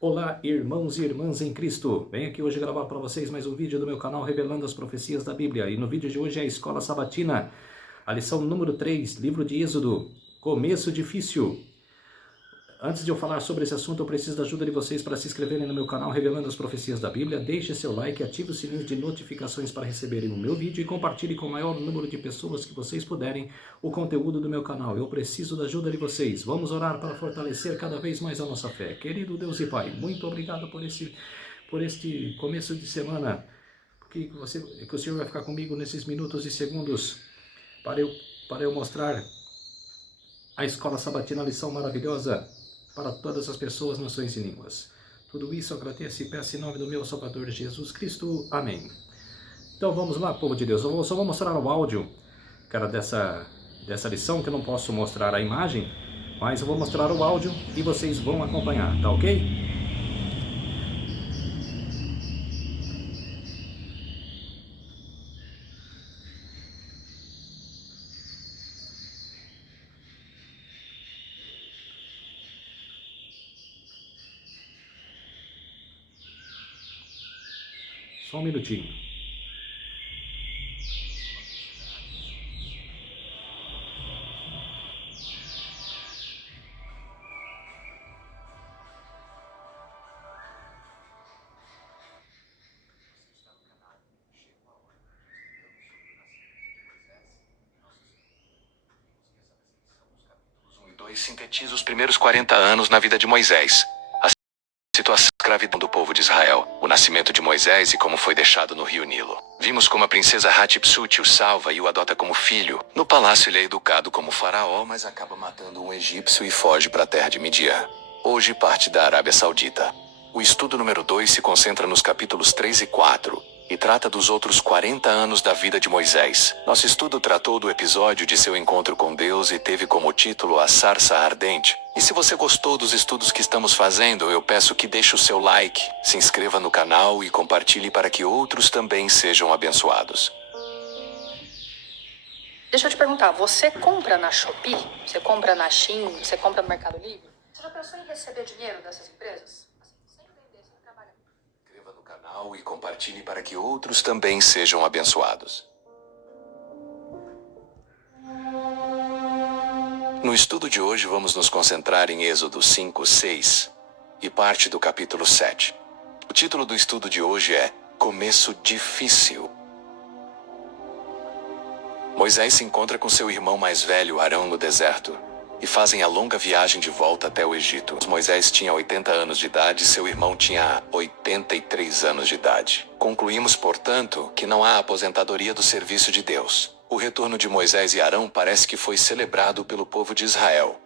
Olá, irmãos e irmãs em Cristo. Venho aqui hoje gravar para vocês mais um vídeo do meu canal revelando as profecias da Bíblia. E no vídeo de hoje é a Escola Sabatina, a lição número 3, livro de Êxodo, começo difícil. Antes de eu falar sobre esse assunto, eu preciso da ajuda de vocês para se inscreverem no meu canal revelando as profecias da Bíblia. Deixe seu like, ative o sininho de notificações para receberem o meu vídeo e compartilhe com o maior número de pessoas que vocês puderem o conteúdo do meu canal. Eu preciso da ajuda de vocês. Vamos orar para fortalecer cada vez mais a nossa fé. Querido Deus e Pai, muito obrigado por este começo de semana, que o Senhor vai ficar comigo nesses minutos e segundos para eu mostrar a Escola Sabatina, a lição maravilhosa para todas as pessoas, nações e línguas. Tudo isso eu agradeço e peço em nome do meu Salvador Jesus Cristo. Amém. Então vamos lá, povo de Deus. Eu só vou mostrar o áudio, cara, dessa lição, que eu não posso mostrar a imagem, mas eu vou mostrar o áudio e vocês vão acompanhar, tá ok? Só um minutinho. Sintetiza os primeiros 40 anos na vida de Moisés. A situação da escravidão do povo de Israel, o nascimento de Moisés e como foi deixado no rio Nilo. Vimos como a princesa Hatshepsut o salva e o adota como filho. No palácio ele é educado como faraó, mas acaba matando um egípcio e foge para a terra de Midian, hoje parte da Arábia Saudita. O estudo número 2 se concentra nos capítulos 3 e 4, e trata dos outros 40 anos da vida de Moisés. Nosso estudo tratou do episódio de seu encontro com Deus e teve como título A Sarça Ardente. E se você gostou dos estudos que estamos fazendo, eu peço que deixe o seu like, se inscreva no canal e compartilhe para que outros também sejam abençoados. Deixa eu te perguntar, você compra na Shopee? Você compra na Shein? Você compra no Mercado Livre? Você já pensou em receber dinheiro dessas empresas? Sem vender, sem trabalhar. Inscreva no canal e compartilhe para que outros também sejam abençoados. No estudo de hoje vamos nos concentrar em Êxodo 5, 6 e parte do capítulo 7. O título do estudo de hoje é Começo Difícil. Moisés se encontra com seu irmão mais velho, Arão, no deserto, e fazem a longa viagem de volta até o Egito. Moisés tinha 80 anos de idade e seu irmão tinha 83 anos de idade. Concluímos, portanto, que não há aposentadoria do serviço de Deus. O retorno de Moisés e Arão parece que foi celebrado pelo povo de Israel.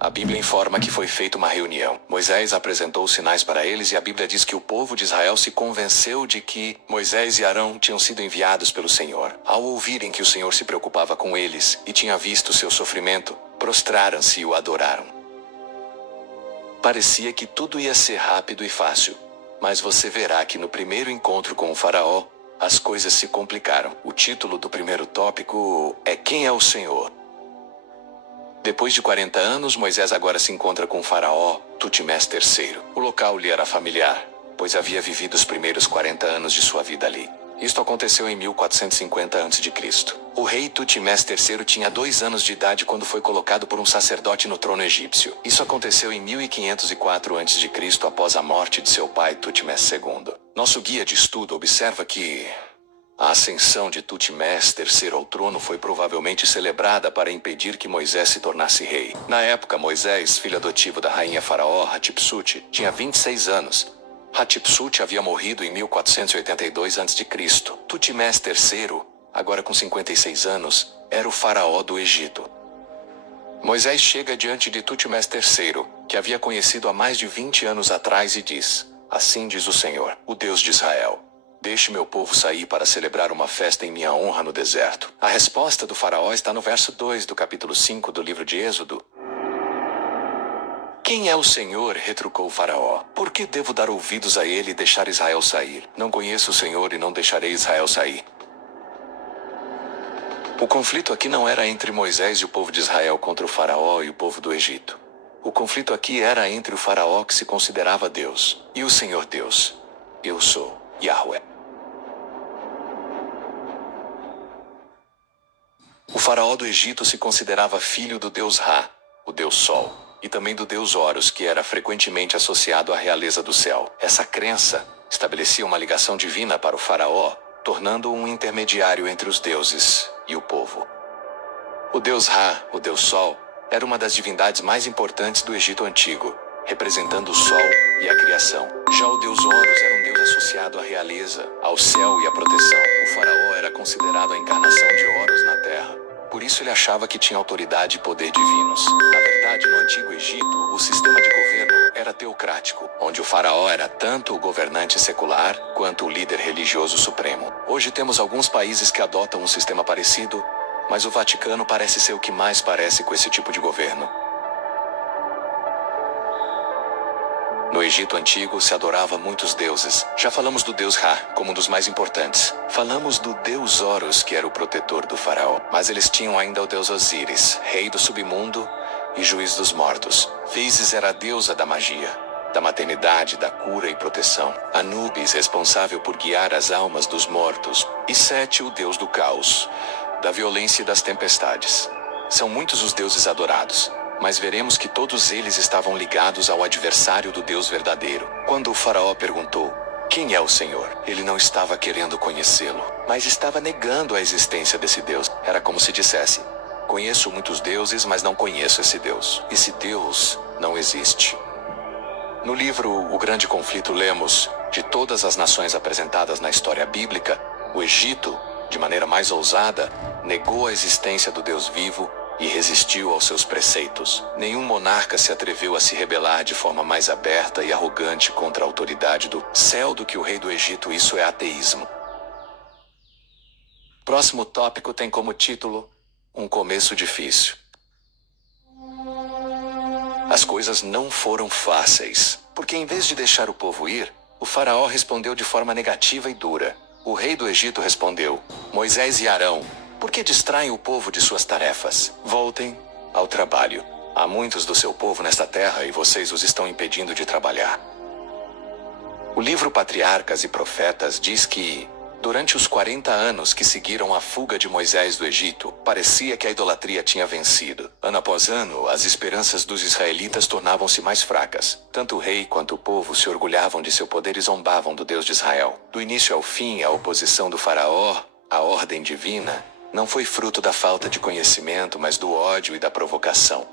A Bíblia informa que foi feita uma reunião. Moisés apresentou os sinais para eles e a Bíblia diz que o povo de Israel se convenceu de que Moisés e Arão tinham sido enviados pelo Senhor. Ao ouvirem que o Senhor se preocupava com eles e tinha visto seu sofrimento, prostraram-se e o adoraram. Parecia que tudo ia ser rápido e fácil, mas você verá que no primeiro encontro com o faraó, as coisas se complicaram. O título do primeiro tópico é Quem é o Senhor? Depois de 40 anos, Moisés agora se encontra com o faraó Tutmés III. O local lhe era familiar, pois havia vivido os primeiros 40 anos de sua vida ali. Isto aconteceu em 1450 a.C. O rei Tutmés III tinha 2 anos de idade quando foi colocado por um sacerdote no trono egípcio. Isso aconteceu em 1504 a.C. após a morte de seu pai Tutmés II. Nosso guia de estudo observa que a ascensão de Tutmés III ao trono foi provavelmente celebrada para impedir que Moisés se tornasse rei. Na época, Moisés, filho adotivo da rainha faraó Hatshepsut, tinha 26 anos. Hatshepsut havia morrido em 1482 a.C. Tutmés III, agora com 56 anos, era o faraó do Egito. Moisés chega diante de Tutmés III, que havia conhecido há mais de 20 anos atrás, e diz: Assim diz o Senhor, o Deus de Israel: Deixe meu povo sair para celebrar uma festa em minha honra no deserto. A resposta do faraó está no verso 2 do capítulo 5 do livro de Êxodo. Quem é o Senhor? Retrucou o faraó. Por que devo dar ouvidos a ele e deixar Israel sair? Não conheço o Senhor e não deixarei Israel sair. O conflito aqui não era entre Moisés e o povo de Israel contra o faraó e o povo do Egito. O conflito aqui era entre o faraó que se considerava Deus e o Senhor Deus. Eu sou Yahweh. O faraó do Egito se considerava filho do deus Ra, o deus Sol, e também do deus Horus, que era frequentemente associado à realeza do céu. Essa crença estabelecia uma ligação divina para o faraó, tornando-o um intermediário entre os deuses e o povo. O deus Ra, o deus Sol, era uma das divindades mais importantes do Egito Antigo, representando o Sol e a criação. Já o deus Horus era um deus associado à realeza, ao céu e à proteção. O faraó era considerado a encarnação de Horus na terra. Por isso ele achava que tinha autoridade e poder divinos. Na verdade, no Antigo Egito, o sistema de governo era teocrático, onde o faraó era tanto o governante secular quanto o líder religioso supremo. Hoje temos alguns países que adotam um sistema parecido, mas o Vaticano parece ser o que mais parece com esse tipo de governo. No Egito Antigo se adorava muitos deuses. Já falamos do deus Ra como um dos mais importantes. Falamos do deus Horus, que era o protetor do faraó. Mas eles tinham ainda o deus Osíris, rei do submundo e juiz dos mortos. Ísis era a deusa da magia, da maternidade, da cura e proteção. Anubis, responsável por guiar as almas dos mortos. E Sete, o deus do caos, da violência e das tempestades. São muitos os deuses adorados, mas veremos que todos eles estavam ligados ao adversário do Deus verdadeiro. Quando o faraó perguntou, quem é o Senhor? Ele não estava querendo conhecê-lo, mas estava negando a existência desse Deus. Era como se dissesse, conheço muitos deuses, mas não conheço esse Deus. Esse Deus não existe. No livro O Grande Conflito lemos, de todas as nações apresentadas na história bíblica, o Egito, de maneira mais ousada, negou a existência do Deus vivo e resistiu aos seus preceitos. Nenhum monarca se atreveu a se rebelar de forma mais aberta e arrogante contra a autoridade do céu do que o rei do Egito. Isso é ateísmo. Próximo tópico tem como título Um Começo Difícil. As coisas não foram fáceis, porque em vez de deixar o povo ir, o faraó respondeu de forma negativa e dura. O rei do Egito respondeu, Moisés e Arão, por que distraem o povo de suas tarefas? Voltem ao trabalho. Há muitos do seu povo nesta terra e vocês os estão impedindo de trabalhar. O livro Patriarcas e Profetas diz que, durante os 40 anos que seguiram a fuga de Moisés do Egito, parecia que a idolatria tinha vencido. Ano após ano, as esperanças dos israelitas tornavam-se mais fracas. Tanto o rei quanto o povo se orgulhavam de seu poder e zombavam do Deus de Israel. Do início ao fim, a oposição do faraó, a ordem divina, não foi fruto da falta de conhecimento, mas do ódio e da provocação.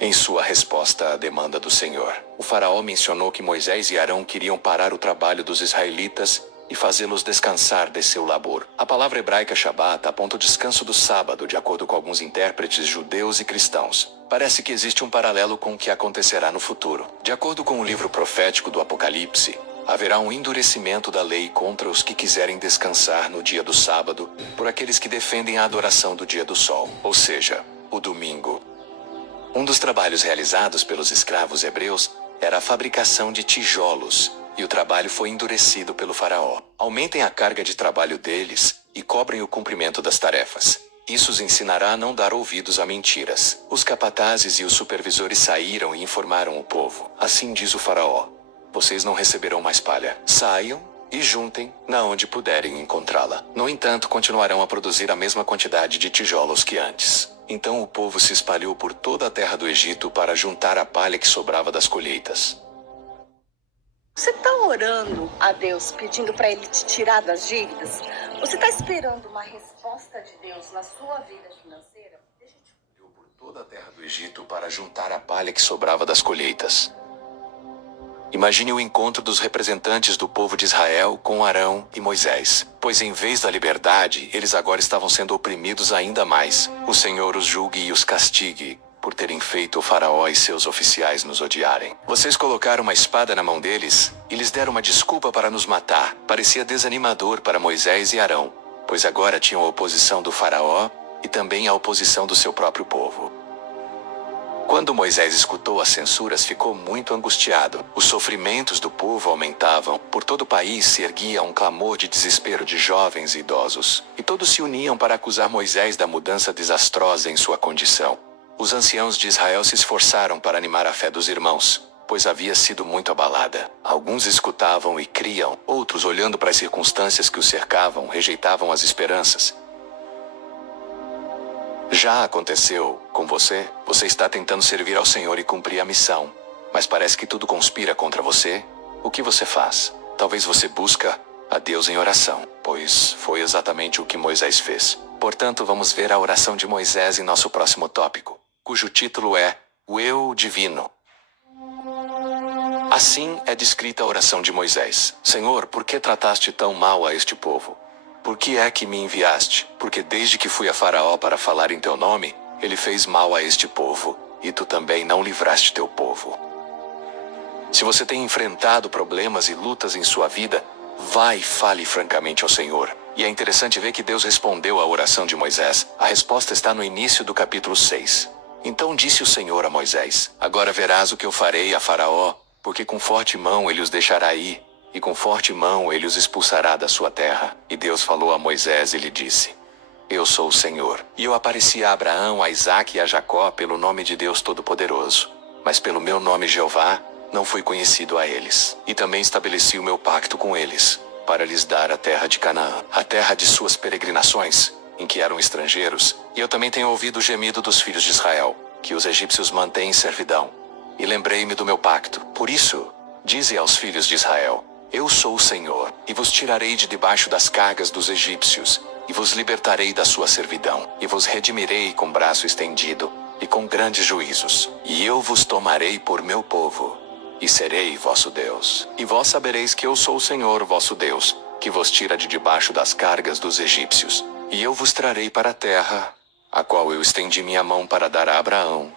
Em sua resposta à demanda do Senhor, o faraó mencionou que Moisés e Arão queriam parar o trabalho dos israelitas e fazê-los descansar de seu labor. A palavra hebraica Shabat aponta o descanso do sábado, de acordo com alguns intérpretes judeus e cristãos. Parece que existe um paralelo com o que acontecerá no futuro. De acordo com o livro profético do Apocalipse, haverá um endurecimento da lei contra os que quiserem descansar no dia do sábado, por aqueles que defendem a adoração do dia do sol, ou seja, o domingo. Um dos trabalhos realizados pelos escravos hebreus era a fabricação de tijolos, e o trabalho foi endurecido pelo faraó. Aumentem a carga de trabalho deles e cobrem o cumprimento das tarefas. Isso os ensinará a não dar ouvidos a mentiras. Os capatazes e os supervisores saíram e informaram o povo. Assim diz o faraó, vocês não receberão mais palha. Saiam e juntem na onde puderem encontrá-la. No entanto, continuarão a produzir a mesma quantidade de tijolos que antes. Então o povo se espalhou por toda a terra do Egito para juntar a palha que sobrava das colheitas. Você está orando a Deus, pedindo para Ele te tirar das dívidas? Você está esperando uma resposta de Deus na sua vida financeira? Por toda a terra do Egito para juntar a palha que sobrava das colheitas. Imagine o encontro dos representantes do povo de Israel com Arão e Moisés, pois em vez da liberdade, eles agora estavam sendo oprimidos ainda mais. O Senhor os julgue e os castigue, por terem feito o faraó e seus oficiais nos odiarem. Vocês colocaram uma espada na mão deles e lhes deram uma desculpa para nos matar. Parecia desanimador para Moisés e Arão, pois agora tinham a oposição do faraó e também a oposição do seu próprio povo. Quando Moisés escutou as censuras, ficou muito angustiado. Os sofrimentos do povo aumentavam. Por todo o país se erguia um clamor de desespero de jovens e idosos. E todos se uniam para acusar Moisés da mudança desastrosa em sua condição. Os anciãos de Israel se esforçaram para animar a fé dos irmãos, pois havia sido muito abalada. Alguns escutavam e criam, outros, olhando para as circunstâncias que os cercavam, rejeitavam as esperanças. Já aconteceu com você? Você está tentando servir ao Senhor e cumprir a missão, mas parece que tudo conspira contra você? O que você faz? Talvez você busca a Deus em oração, pois foi exatamente o que Moisés fez. Portanto, vamos ver a oração de Moisés em nosso próximo tópico, cujo título é O Eu Divino. Assim é descrita a oração de Moisés. Senhor, por que trataste tão mal a este povo? Por que é que me enviaste? Porque desde que fui a Faraó para falar em teu nome, ele fez mal a este povo, e tu também não livraste teu povo. Se você tem enfrentado problemas e lutas em sua vida, vai e fale francamente ao Senhor. E é interessante ver que Deus respondeu à oração de Moisés. A resposta está no início do capítulo 6. Então disse o Senhor a Moisés: Agora verás o que eu farei a Faraó, porque com forte mão ele os deixará ir, e com forte mão ele os expulsará da sua terra. E Deus falou a Moisés e lhe disse: Eu sou o Senhor. E eu apareci a Abraão, a Isaque e a Jacó pelo nome de Deus Todo-Poderoso. Mas pelo meu nome Jeová, não fui conhecido a eles. E também estabeleci o meu pacto com eles, para lhes dar a terra de Canaã, a terra de suas peregrinações, em que eram estrangeiros. E eu também tenho ouvido o gemido dos filhos de Israel, que os egípcios mantêm em servidão. E lembrei-me do meu pacto. Por isso, dize aos filhos de Israel: Eu sou o Senhor, e vos tirarei de debaixo das cargas dos egípcios, e vos libertarei da sua servidão, e vos redimirei com braço estendido, e com grandes juízos. E eu vos tomarei por meu povo, e serei vosso Deus. E vós sabereis que eu sou o Senhor vosso Deus, que vos tira de debaixo das cargas dos egípcios. E eu vos trarei para a terra, a qual eu estendi minha mão para dar a Abraão,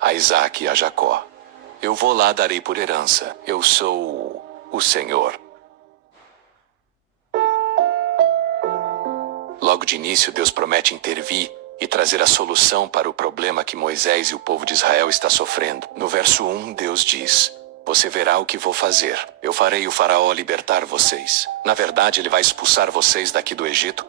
a Isaque e a Jacó. Eu vou lá darei por herança. Eu sou o Senhor. Logo de início, Deus promete intervir e trazer a solução para o problema que Moisés e o povo de Israel está sofrendo. No verso 1, Deus diz: Você verá o que vou fazer. Eu farei o Faraó libertar vocês. Na verdade, ele vai expulsar vocês daqui do Egito.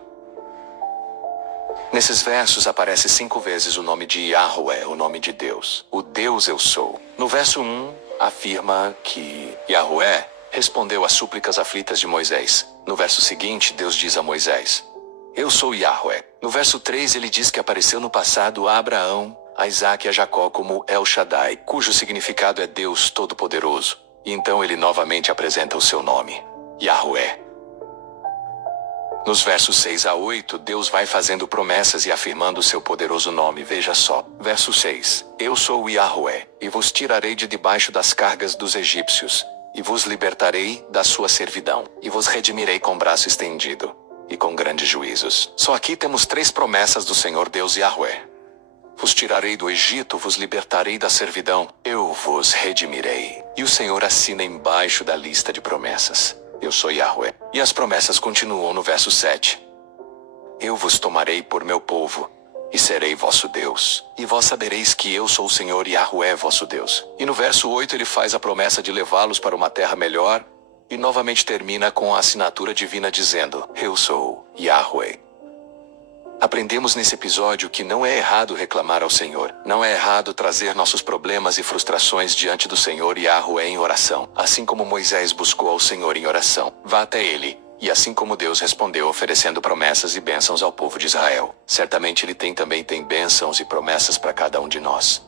Nesses versos aparece 5 vezes o nome de Yahweh, o nome de Deus. O Deus eu sou. No verso 1, afirma que Yahweh respondeu às súplicas aflitas de Moisés. No verso seguinte, Deus diz a Moisés: Eu sou Yahweh. No verso 3, ele diz que apareceu no passado a Abraão, a Isaque e a Jacó como El Shaddai, cujo significado é Deus Todo-Poderoso. E então ele novamente apresenta o seu nome, Yahweh. Nos versos 6 a 8, Deus vai fazendo promessas e afirmando o seu poderoso nome. Veja só. Verso 6. Eu sou o Yahweh, e vos tirarei de debaixo das cargas dos egípcios, e vos libertarei da sua servidão, e vos redimirei com braço estendido, e com grandes juízos. Só aqui temos 3 promessas do Senhor Deus Yahweh. Vos tirarei do Egito, vos libertarei da servidão, eu vos redimirei. E o Senhor assina embaixo da lista de promessas: Eu sou Yahweh. E as promessas continuam no verso 7. Eu vos tomarei por meu povo, e serei vosso Deus. E vós sabereis que eu sou o Senhor Yahweh vosso Deus. E no verso 8 ele faz a promessa de levá-los para uma terra melhor, e novamente termina com a assinatura divina dizendo: Eu sou Yahweh. Aprendemos nesse episódio que não é errado reclamar ao Senhor. Não é errado trazer nossos problemas e frustrações diante do Senhor Yahweh em oração. Assim como Moisés buscou ao Senhor em oração, vá até ele. E assim como Deus respondeu oferecendo promessas e bênçãos ao povo de Israel, certamente ele também tem bênçãos e promessas para cada um de nós.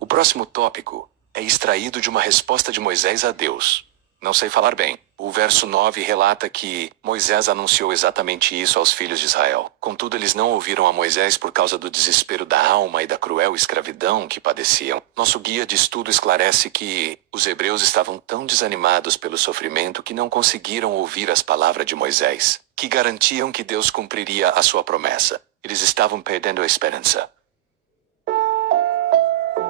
O próximo tópico é extraído de uma resposta de Moisés a Deus. Não sei falar bem. O verso 9 relata que Moisés anunciou exatamente isso aos filhos de Israel. Contudo, eles não ouviram a Moisés por causa do desespero da alma e da cruel escravidão que padeciam. Nosso guia de estudo esclarece que os hebreus estavam tão desanimados pelo sofrimento que não conseguiram ouvir as palavras de Moisés, que garantiam que Deus cumpriria a sua promessa. Eles estavam perdendo a esperança.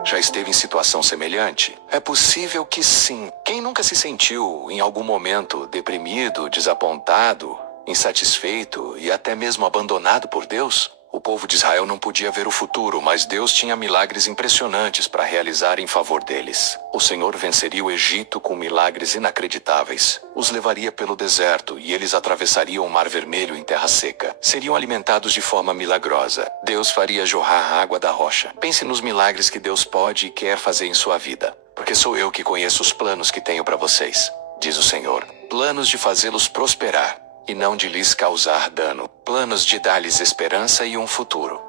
Já esteve em situação semelhante? É possível que sim. Quem nunca se sentiu, em algum momento, deprimido, desapontado, insatisfeito e até mesmo abandonado por Deus? O povo de Israel não podia ver o futuro, mas Deus tinha milagres impressionantes para realizar em favor deles. O Senhor venceria o Egito com milagres inacreditáveis. Os levaria pelo deserto e eles atravessariam o Mar Vermelho em terra seca. Seriam alimentados de forma milagrosa. Deus faria jorrar a água da rocha. Pense nos milagres que Deus pode e quer fazer em sua vida. Porque sou eu que conheço os planos que tenho para vocês, diz o Senhor. Planos de fazê-los prosperar e não de lhes causar dano. Planos de dar-lhes esperança e um futuro.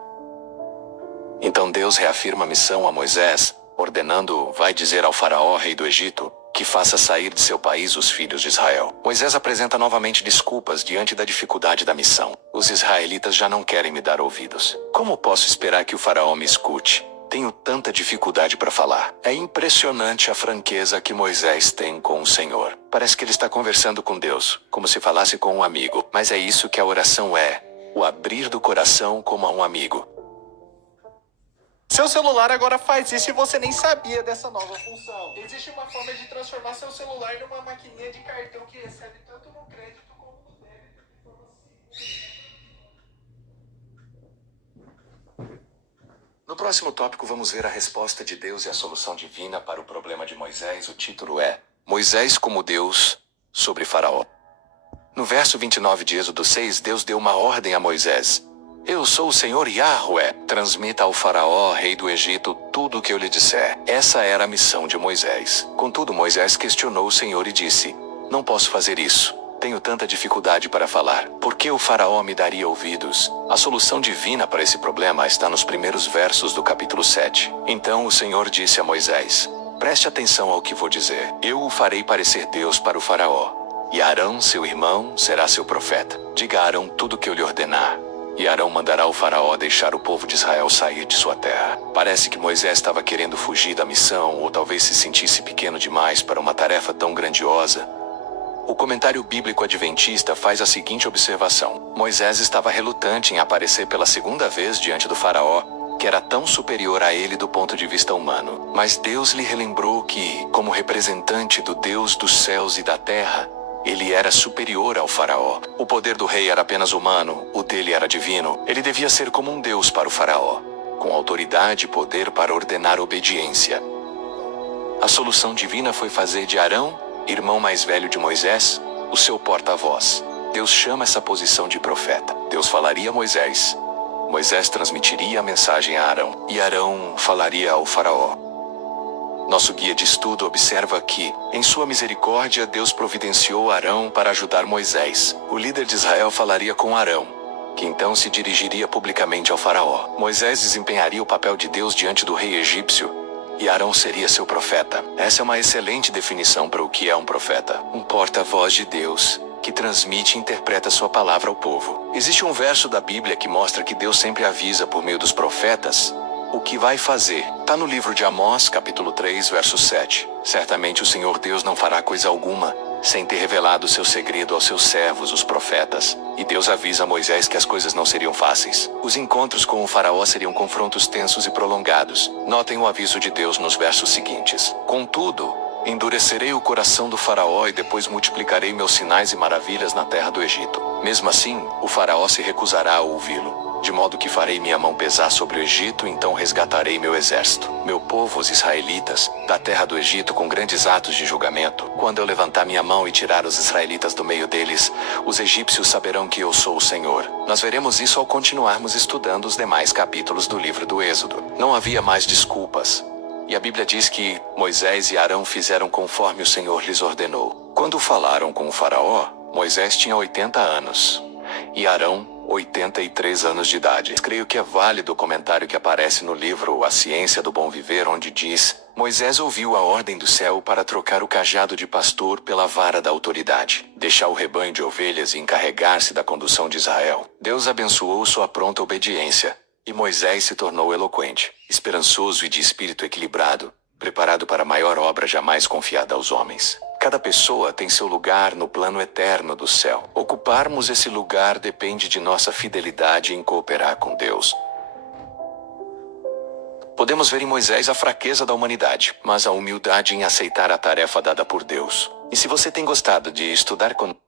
Então Deus reafirma a missão a Moisés, ordenando: vai dizer ao faraó, rei do Egito, que faça sair de seu país os filhos de Israel. Moisés apresenta novamente desculpas diante da dificuldade da missão. Os israelitas já não querem me dar ouvidos. Como posso esperar que o faraó me escute? Tenho tanta dificuldade para falar. É impressionante a franqueza que Moisés tem com o Senhor. Parece que ele está conversando com Deus, como se falasse com um amigo. Mas é isso que a oração é: o abrir do coração como a um amigo. Seu celular agora faz isso e você nem sabia dessa nova função. Existe uma forma de transformar seu celular numa maquininha de cartão que recebe tanto no crédito como no débito de forma segura. No próximo tópico vamos ver a resposta de Deus e a solução divina para o problema de Moisés. O título é Moisés como Deus sobre Faraó. No verso 29 de Êxodo 6, Deus deu uma ordem a Moisés: eu sou o Senhor Yahweh. Transmita ao faraó, rei do Egito, tudo o que eu lhe disser. Essa era a missão de Moisés. Contudo, Moisés questionou o Senhor e disse: não posso fazer isso. Tenho tanta dificuldade para falar. Por que o faraó me daria ouvidos? A solução divina para esse problema está nos primeiros versos do capítulo 7. Então o Senhor disse a Moisés: preste atenção ao que vou dizer. Eu o farei parecer Deus para o faraó. E Arão, seu irmão, será seu profeta. Diga a Arão tudo o que eu lhe ordenar. E Arão mandará o faraó deixar o povo de Israel sair de sua terra. Parece que Moisés estava querendo fugir da missão, ou talvez se sentisse pequeno demais para uma tarefa tão grandiosa. O comentário bíblico adventista faz a seguinte observação: Moisés estava relutante em aparecer pela segunda vez diante do faraó, que era tão superior a ele do ponto de vista humano. Mas Deus lhe relembrou que, como representante do Deus dos céus e da terra, ele era superior ao faraó. O poder do rei era apenas humano, o dele era divino. Ele devia ser como um deus para o faraó, com autoridade e poder para ordenar obediência. A solução divina foi fazer de Arão, irmão mais velho de Moisés, o seu porta-voz. Deus chama essa posição de profeta. Deus falaria a Moisés. Moisés transmitiria a mensagem a Arão. E Arão falaria ao faraó. Nosso guia de estudo observa que, em sua misericórdia, Deus providenciou Arão para ajudar Moisés. O líder de Israel falaria com Arão, que então se dirigiria publicamente ao faraó. Moisés desempenharia o papel de Deus diante do rei egípcio, e Arão seria seu profeta. Essa é uma excelente definição para o que é um profeta. Um porta-voz de Deus, que transmite e interpreta sua palavra ao povo. Existe um verso da Bíblia que mostra que Deus sempre avisa por meio dos profetas o que vai fazer. Está no livro de Amós, capítulo 3, verso 7. Certamente o Senhor Deus não fará coisa alguma sem ter revelado seu segredo aos seus servos, os profetas. E Deus avisa a Moisés que as coisas não seriam fáceis. Os encontros com o faraó seriam confrontos tensos e prolongados. Notem o aviso de Deus nos versos seguintes: contudo, endurecerei o coração do faraó e depois multiplicarei meus sinais e maravilhas na terra do Egito. Mesmo assim, o faraó se recusará a ouvi-lo. De modo que farei minha mão pesar sobre o Egito, e então resgatarei meu exército, meu povo, os israelitas, da terra do Egito com grandes atos de julgamento. Quando eu levantar minha mão e tirar os israelitas do meio deles, os egípcios saberão que eu sou o Senhor. Nós veremos isso ao continuarmos estudando os demais capítulos do livro do Êxodo. Não havia mais desculpas. E a Bíblia diz que Moisés e Arão fizeram conforme o Senhor lhes ordenou. Quando falaram com o faraó, Moisés tinha 80 anos. E Arão, 83 anos de idade. Creio que é válido o comentário que aparece no livro A Ciência do Bom Viver, onde diz: Moisés ouviu a ordem do céu para trocar o cajado de pastor pela vara da autoridade, deixar o rebanho de ovelhas e encarregar-se da condução de Israel. Deus abençoou sua pronta obediência, e Moisés se tornou eloquente, esperançoso e de espírito equilibrado, preparado para a maior obra jamais confiada aos homens. Cada pessoa tem seu lugar no plano eterno do céu. Ocuparmos esse lugar depende de nossa fidelidade em cooperar com Deus. Podemos ver em Moisés a fraqueza da humanidade, mas a humildade em aceitar a tarefa dada por Deus. E se você tem gostado de estudar conosco,